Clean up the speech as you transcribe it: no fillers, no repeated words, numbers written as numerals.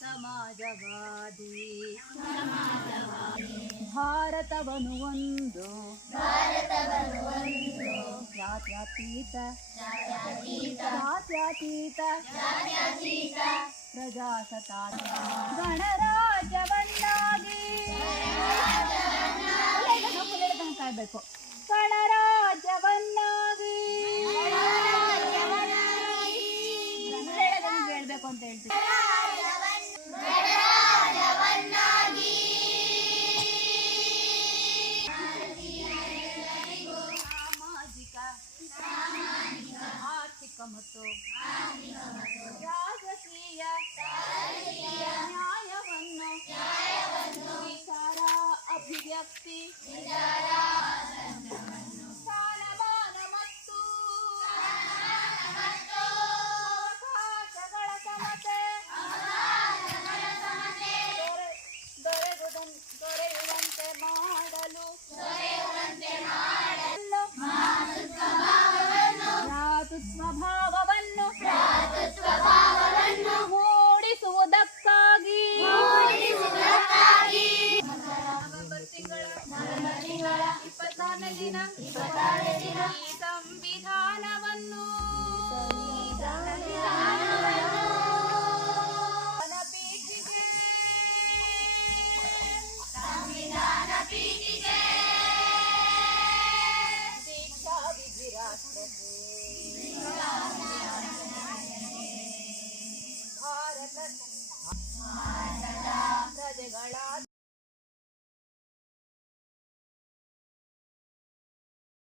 ಸಮಾಜವಾದಿ ಭಾರತವನ್ನು ಒಂದು ಜಾತ್ಯತೀತ ಪ್ರಜಾಸತ್ತಾತ್ಮಕ ಗಣರಾಜ್ಯವನ್ನಾಗಿ ಕಾಯ್ಬೇಕು. ಗಣರಾಜ್ಯವನ್ನಾಗಿ ಹೇಳ್ಬೇಕು ಅಂತ ಹೇಳ್ತೀವಿ. ಸಾಮಾಜಿಕ ಆರ್ಥಿಕ ಮತ್ತು ರಾಜಕೀಯ ನ್ಯಾಯವನ್ನು ವಿಚಾರ ಅಭಿವ್ಯಕ್ತಿ ಸ್ಥಾನಮಾನ ಮತ್ತು ಅವಕಾಶಗಳ ಸಮತೆ ದೊರೆಯುವಂತೆ ಮಾಡಲು ಭ್ರಾತೃತ್ವಭಾವವನ್ನು ಮೂಡಿಸುವುದಕ್ಕಾಗಿ ನವೆಂಬರ್ ತಿಂಗಳ 24ನೇ ದಿನ ಈ ಸಂವಿಧಾನವನ್ನು ದೀಕ್ಷಾ ವಿಧಿ ರಾಷ್ಟ್ರಕ್ಕೆ ಭಾರತದ ಪ್ರಜೆಗಳ